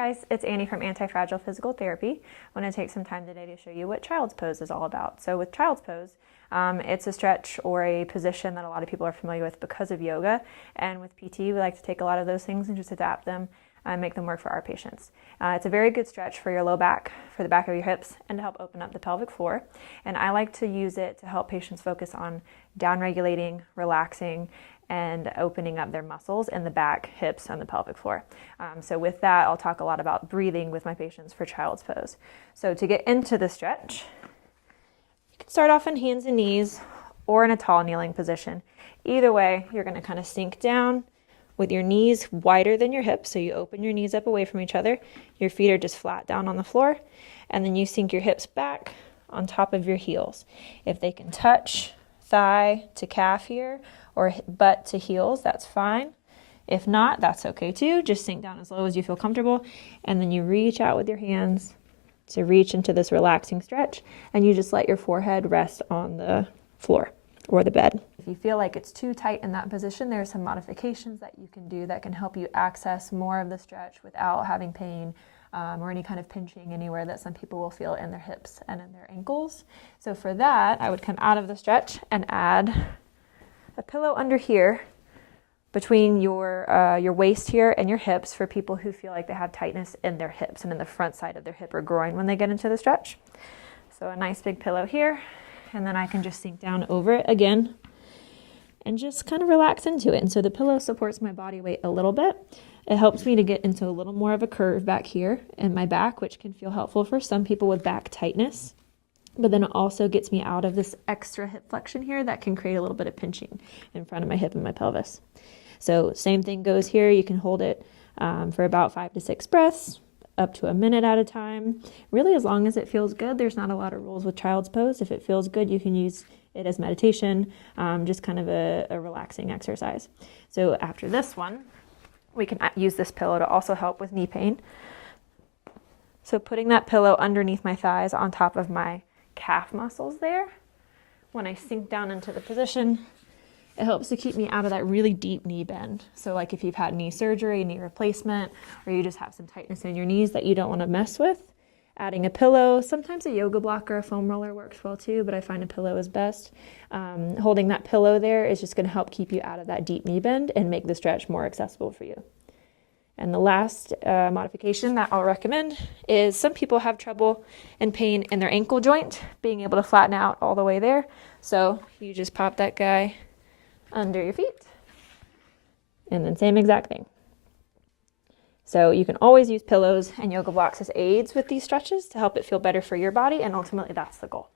guys, it's Annie from Anti-Fragile Physical Therapy. I want to take some time today to show you what Child's Pose is all about. So with Child's Pose, it's a stretch or a position that a lot of people are familiar with because of yoga. And with PT, we like to take a lot of those things and just adapt them and make them work for our patients. It's a very good stretch for your low back, for the back of your hips, and to help open up the pelvic floor. And I like to use it to help patients focus on down-regulating, relaxing, and opening up their muscles in the back, hips, and the pelvic floor. So with that, I'll talk a lot about breathing with my patients for Child's Pose. So to get into the stretch, you can start off in hands and knees or in a tall kneeling position. Either way, you're going to kind of sink down with your knees wider than your hips. So you open your knees up away from each other. Your feet are just flat down on the floor. And then you sink your hips back on top of your heels. If they can touch thigh to calf here, or butt to heels, that's fine. If not, that's okay too. Just sink down as low as you feel comfortable. And then you reach out with your hands to reach into this relaxing stretch. And you just let your forehead rest on the floor or the bed. If you feel like it's too tight in that position, there are some modifications that you can do that can help you access more of the stretch without having pain or any kind of pinching anywhere that some people will feel in their hips and in their ankles. So for that, I would come out of the stretch and add a pillow under here between your waist here and your hips for people who feel like they have tightness in their hips and in the front side of their hip or groin when they get into the stretch. So a nice big pillow here, and then I can just sink down over it again and just kind of relax into it. And so the pillow supports my body weight a little bit. It helps me to get into a little more of a curve back here in my back, which can feel helpful for some people with back tightness. But then it also gets me out of this extra hip flexion here that can create a little bit of pinching in front of my hip and my pelvis. So same thing goes here. You can hold it for about 5 to 6 breaths, up to a minute at a time. Really, as long as it feels good. There's not a lot of rules with Child's Pose. If it feels good, you can use it as meditation, just kind of a relaxing exercise. So after this one, we can use this pillow to also help with knee pain. So putting that pillow underneath my thighs on top of my calf muscles there, when I sink down into the position, it helps to keep me out of that really deep knee bend. So like if you've had knee surgery, knee replacement, or you just have some tightness in your knees that you don't want to mess with, adding a pillow, sometimes a yoga block or a foam roller works well too, but I find a pillow is best. Holding that pillow there is just going to help keep you out of that deep knee bend and make the stretch more accessible for you. And the last modification that I'll recommend is some people have trouble and pain in their ankle joint, being able to flatten out all the way there. So you just pop that guy under your feet, and then same exact thing. So you can always use pillows and yoga blocks as aids with these stretches to help it feel better for your body, and ultimately that's the goal.